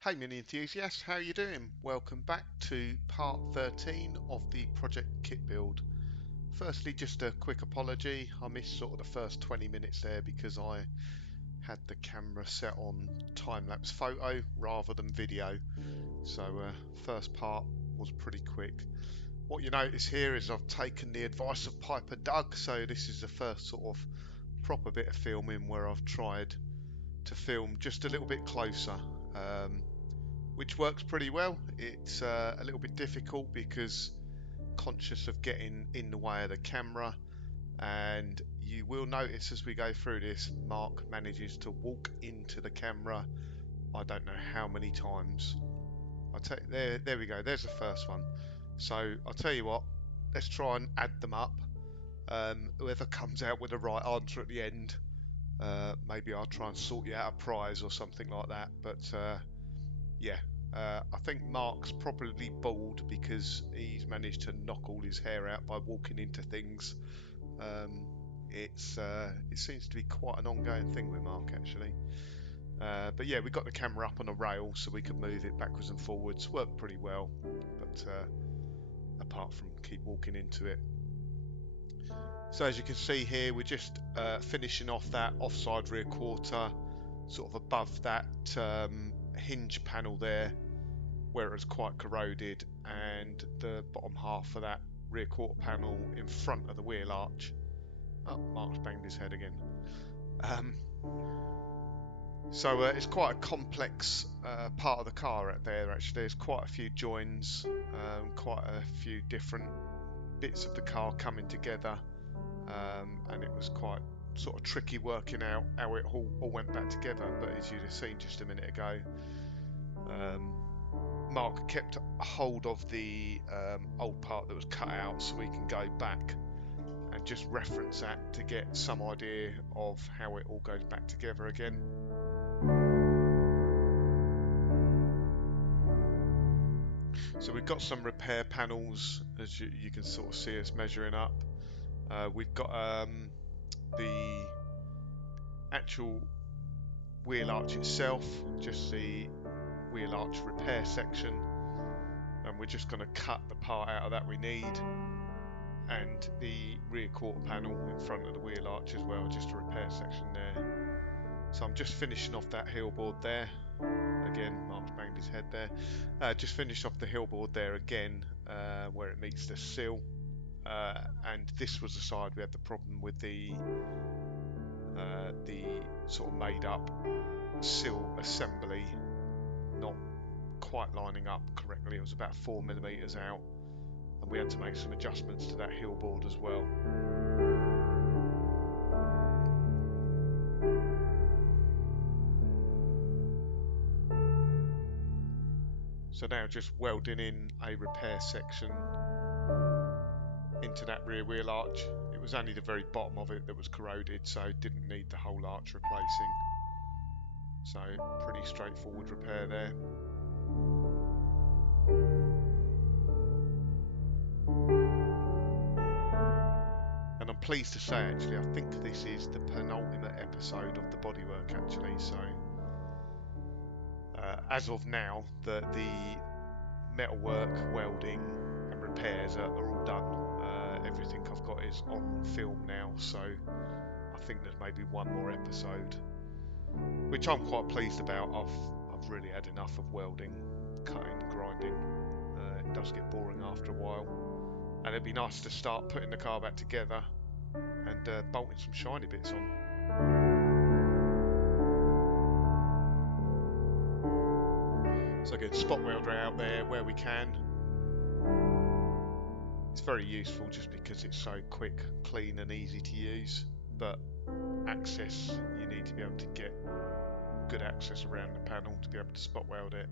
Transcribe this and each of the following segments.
Hey mini enthusiasts, how are you doing? Welcome back to part 13 of the Project KITT build. Firstly, just a quick apology. I missed sort of the first 20 minutes there because I had the camera set on time-lapse photo rather than video. So first part was pretty quick. What you notice here is I've taken the advice of Piper Doug, so this is the first sort of proper bit of filming where I've tried to film just a little bit closer. Which works pretty well. It's a little bit difficult because conscious of getting in the way of the camera, and you will notice as we go through this, Mark manages to walk into the camera I don't know how many times. There we go, there's the first one. So I'll tell you what, let's try and add them up. Whoever comes out with the right answer at the end, maybe I'll try and sort you out a prize or something like that. But yeah, I think Mark's probably bald because he's managed to knock all his hair out by walking into things. It seems to be quite an ongoing thing with Mark, actually. But yeah, we got the camera up on a rail so we could move it backwards and forwards. Worked pretty well, but apart from keep walking into it. So as you can see here, we're just finishing off that offside rear quarter, sort of above that hinge panel there where it was quite corroded, and the bottom half of that rear quarter panel in front of the wheel arch. Oh, Mark's banged his head again. So it's quite a complex part of the car out there actually. There's quite a few joins, quite a few different bits of the car coming together, and it was quite sort of tricky working out how it all went back together. But as you'd have seen just a minute ago, Mark kept hold of the old part that was cut out so we can go back and just reference that to get some idea of how it all goes back together again. So we've got some repair panels, as you can sort of see us measuring up. We've got the actual wheel arch itself, just the wheel arch repair section, and we're just going to cut the part out of that we need, and the rear quarter panel in front of the wheel arch as well, just a repair section there. So I'm just finishing off that heel board there. Again, Mark's banged his head there. Just finished off the heel board there again, where it meets the sill, and this was the side we had the problem with the sort of made up sill assembly not quite lining up correctly. It was about 4mm out, and we had to make some adjustments to that heel board as well. So now just welding in a repair section into that rear wheel arch. It was only the very bottom of it that was corroded, so didn't need the whole arch replacing. So pretty straightforward repair there. And I'm pleased to say, actually, I think this is the penultimate episode of the bodywork, actually. So as of now, the metalwork, welding and repairs are all done. Everything I've got is on film now, so I think there's maybe one more episode, which I'm quite pleased about. I've really had enough of welding, cutting, grinding. It does get boring after a while, and it'd be nice to start putting the car back together and bolting some shiny bits on. So again, spot welder out there where we can. It's very useful just because it's so quick, clean and easy to use, but access, you need to be able to get good access around the panel to be able to spot weld it.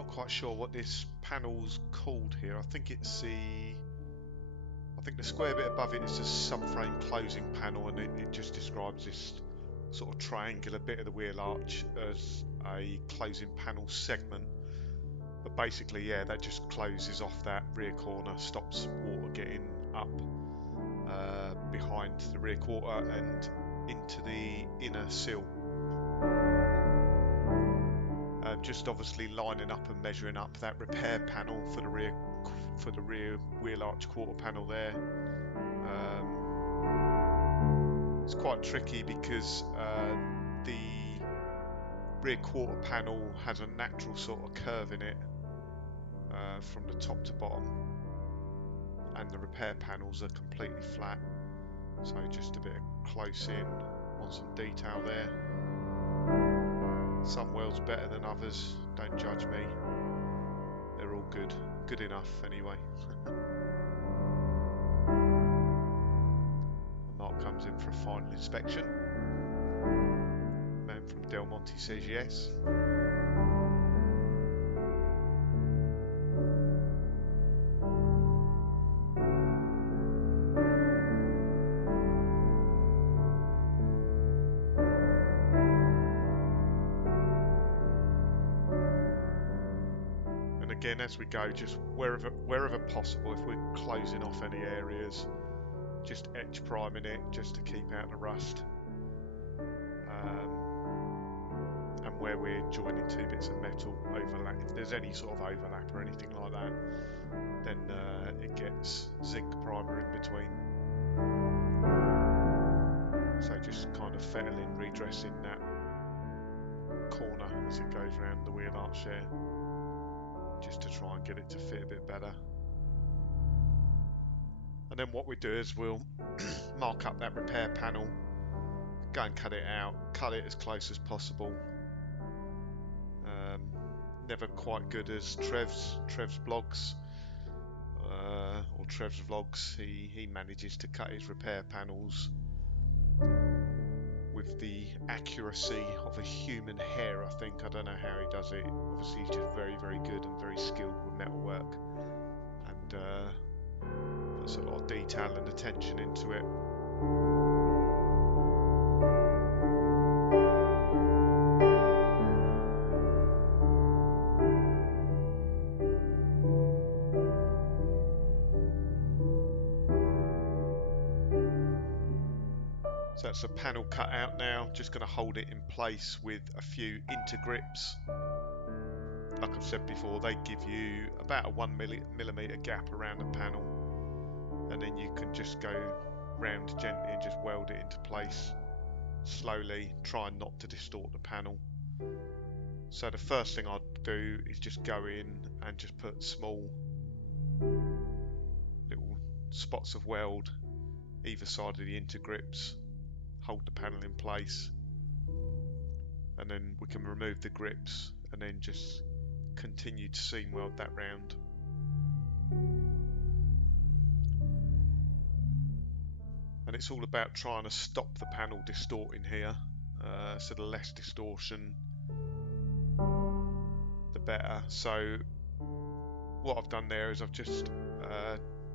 not quite sure what this panel's called here. I think the square bit above it is the subframe closing panel, and it just describes this sort of triangular bit of the wheel arch as a closing panel segment. But basically, yeah, that just closes off that rear corner, stops water getting up behind the rear quarter and into the inner sill. Just obviously lining up and measuring up that repair panel for the rear wheel arch quarter panel there. It's quite tricky because the rear quarter panel has a natural sort of curve in it from the top to bottom, and the repair panels are completely flat. So just a bit of close in on some detail there. Some welds better than others, don't judge me. They're all good enough anyway. Mark comes in for a final inspection. Man from Del Monte says yes. Again, as we go, just wherever possible, if we're closing off any areas, just etch priming it just to keep out the rust. And where we're joining two bits of metal overlap, if there's any sort of overlap or anything like that, then it gets zinc primer in between. So just kind of fettling, redressing that corner as it goes around the wheel arch there, just to try and get it to fit a bit better. And then what we do is we'll mark up that repair panel, go and cut it out, cut it as close as possible. Never quite good as Trev's blogs or Trev's vlogs. He manages to cut his repair panels with the accuracy of a human hair, I think. I don't know how he does it. Obviously he's just very, very good and very skilled with metalwork, and puts a lot of detail and attention into it. So that's a panel cut out now. Just going to hold it in place with a few intergrips. Like I've said before, they give you about a 1 millimeter gap around the panel, and then you can just go round gently and just weld it into place slowly, trying not to distort the panel. So the first thing I'd do is just go in and just put small little spots of weld either side of the intergrips, hold the panel in place, and then we can remove the grips and then just continue to seam weld that round. And it's all about trying to stop the panel distorting here, so the less distortion the better. So what I've done there is I've just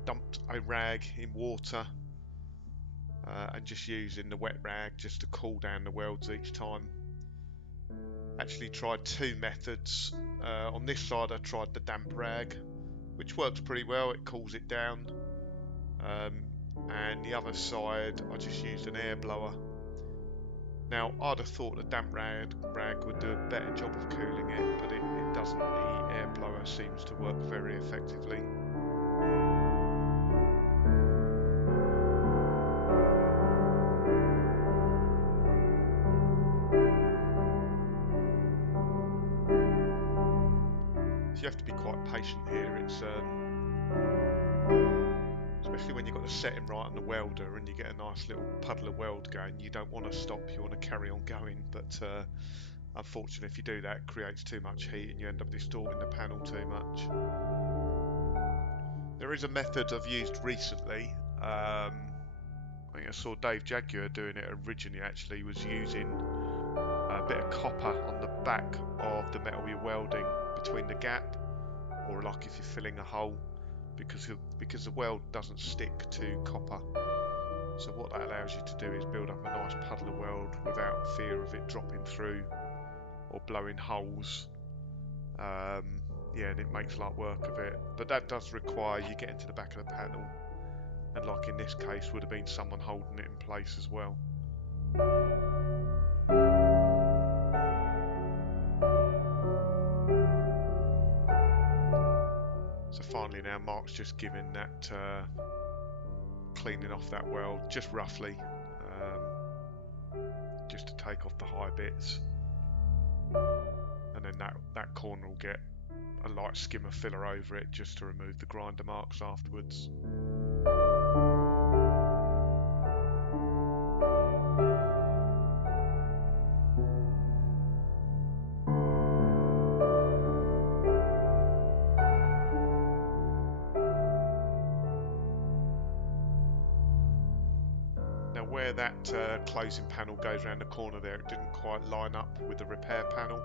dumped a rag in water and just using the wet rag just to cool down the welds each time. Actually tried two methods. On this side I tried the damp rag, which works pretty well, it cools it down, and the other side I just used an air blower. Now I'd have thought the damp rag would do a better job of cooling it, but it doesn't. The air blower seems to work very effectively. So you have to be quite patient here. It's especially when you've got the setting right on the welder and you get a nice little puddle of weld going, you don't want to stop, you want to carry on going, but unfortunately if you do that, it creates too much heat and you end up distorting the panel too much. There is a method I've used recently. I think I saw Dave Jaguar doing it originally. Actually, was using a bit of copper on the back of the metal you're welding between the gap, or like if you're filling a hole, because the weld doesn't stick to copper. So what that allows you to do is build up a nice puddle of weld without fear of it dropping through or blowing holes. Yeah, and it makes light work of it, but that does require you get into the back of the panel, and like in this case would have been someone holding it in place as well. So finally now Mark's just giving that cleaning off that weld just roughly, just to take off the high bits, and then that corner will get a light skimmer filler over it just to remove the grinder marks afterwards. Now where that closing panel goes around the corner there, it didn't quite line up with the repair panel.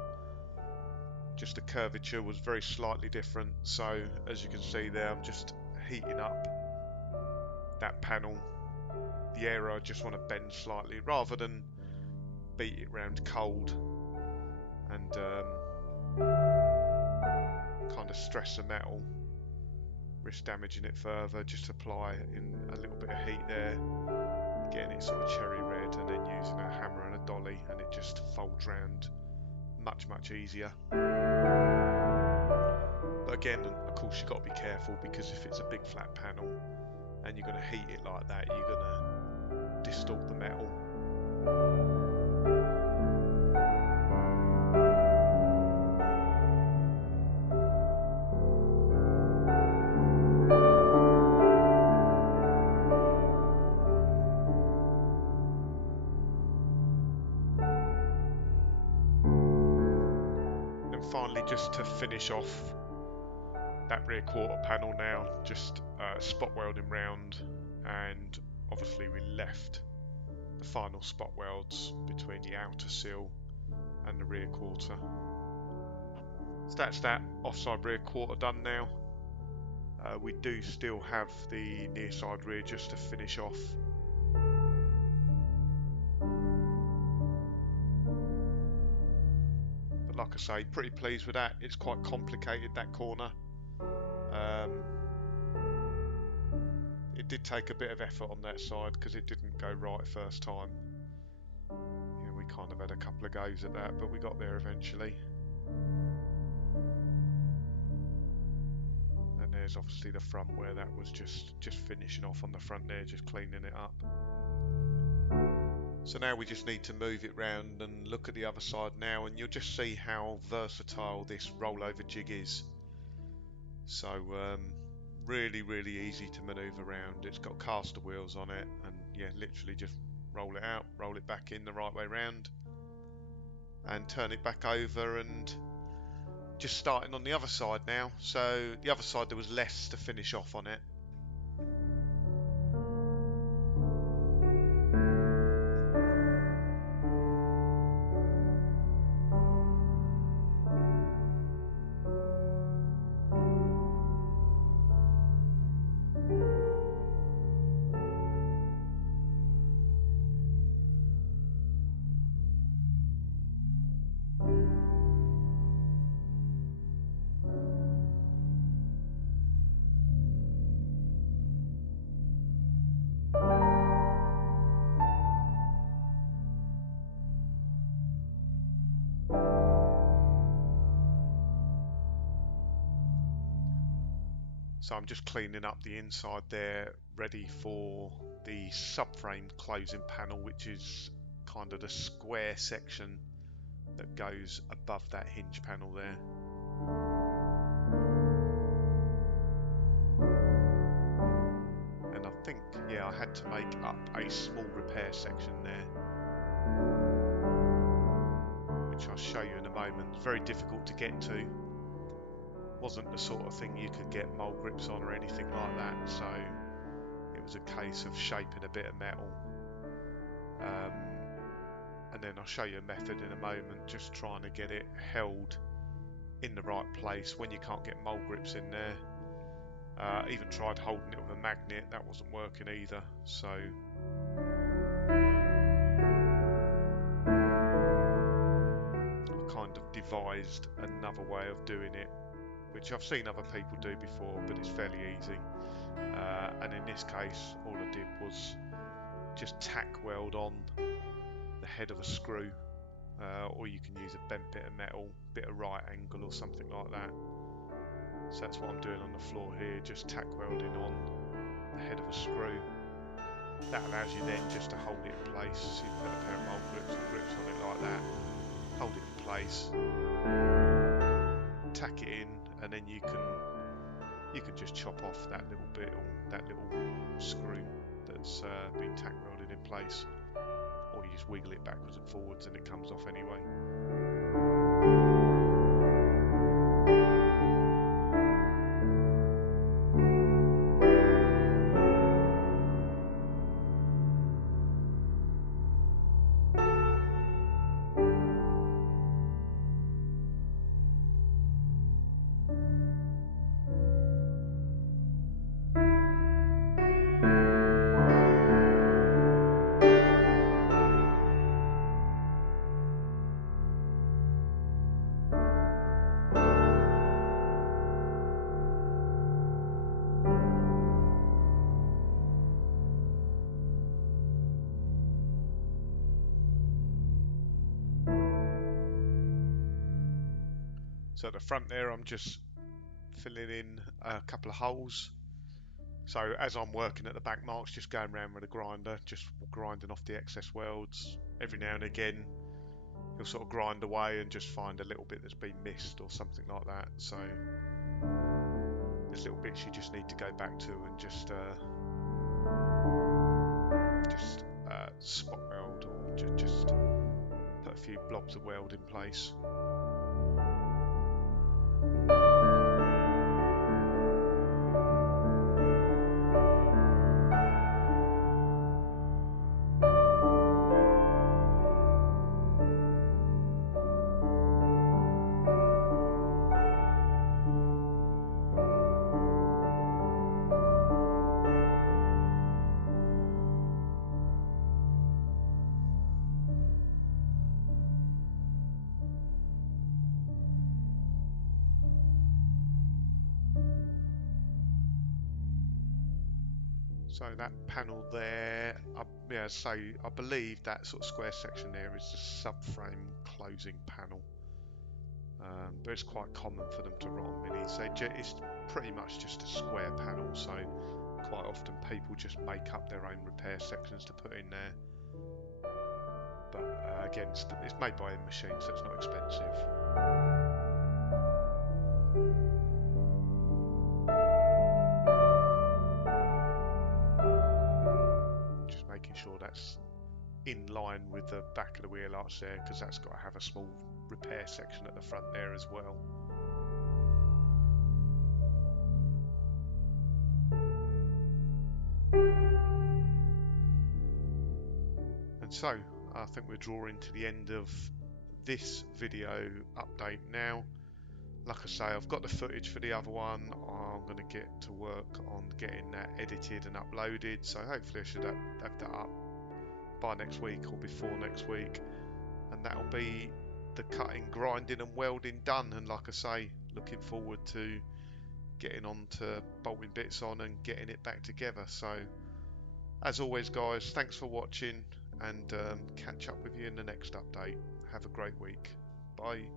Just the curvature was very slightly different, so as you can see there, I'm just heating up that panel. The area I just want to bend slightly rather than beat it round cold and kind of stress the metal, risk damaging it further. Just apply in a little bit of heat there, getting it sort of cherry red, and then using a hammer and a dolly, and it just folds round much easier. But again, of course, you've got to be careful, because if it's a big flat panel and you're going to heat it like that, you're going to distort the metal. And finally, just to finish off that rear quarter panel now, just spot welding round, and obviously we left the final spot welds between the outer sill and the rear quarter. So that's that offside rear quarter done now. We do still have the near side rear just to finish off. But like I say, pretty pleased with that. It's quite complicated, that corner. It did take a bit of effort on that side because it didn't go right first time. Yeah, we kind of had a couple of goes at that, but we got there eventually. And there's obviously the front where that was just finishing off on the front there, just cleaning it up. So now we just need to move it round and look at the other side now, and you'll just see how versatile this rollover jig is. So really easy to manoeuvre around. It's got caster wheels on it, and yeah, literally just roll it out, roll it back in the right way round, and turn it back over, and just starting on the other side now. So the other side, there was less to finish off on it. So I'm just cleaning up the inside there, ready for the subframe closing panel, which is kind of the square section that goes above that hinge panel there. And I think, yeah, I had to make up a small repair section there, which I'll show you in a moment. It's very difficult to get to. Wasn't the sort of thing you could get mole grips on or anything like that, so it was a case of shaping a bit of metal, and then I'll show you a method in a moment, just trying to get it held in the right place when you can't get mole grips in there. Even tried holding it with a magnet, that wasn't working either. So I kind of devised another way of doing it, which I've seen other people do before, but it's fairly easy. And in this case, all I did was just tack weld on the head of a screw, or you can use a bent bit of metal, bit of right angle or something like that. So that's what I'm doing on the floor here, just tack welding on the head of a screw. That allows you then just to hold it in place. So you put a pair of mole grips and grips on it like that, hold it in place, tack it in, and then you can just chop off that little bit, or that little screw that's been tack welded in place, or you just wiggle it backwards and forwards and it comes off anyway. So at the front there, I'm just filling in a couple of holes. So as I'm working at the back marks, just going around with a grinder, just grinding off the excess welds. Every now and again, you'll sort of grind away and just find a little bit that's been missed or something like that. So there's little bits you just need to go back to and just spot weld, or just put a few blobs of weld in place. So that panel there, I believe that sort of square section there is the subframe closing panel. But it's quite common for them to rot on minis. It's pretty much just a square panel, so quite often people just make up their own repair sections to put in there. But again, it's made by a machine, so it's not expensive. Just making sure that's in line with the back of the wheel arch there, because that's got to have a small repair section at the front there as well. And so I think we're drawing to the end of this video update now. Like I say, I've got the footage for the other one. I'm going to get to work on getting that edited and uploaded, so hopefully I should have that up by next week or before next week, and that'll be the cutting, grinding and welding done. And like I say, looking forward to getting on to bolting bits on and getting it back together. So as always guys, thanks for watching, and catch up with you in the next update. Have a great week. Bye.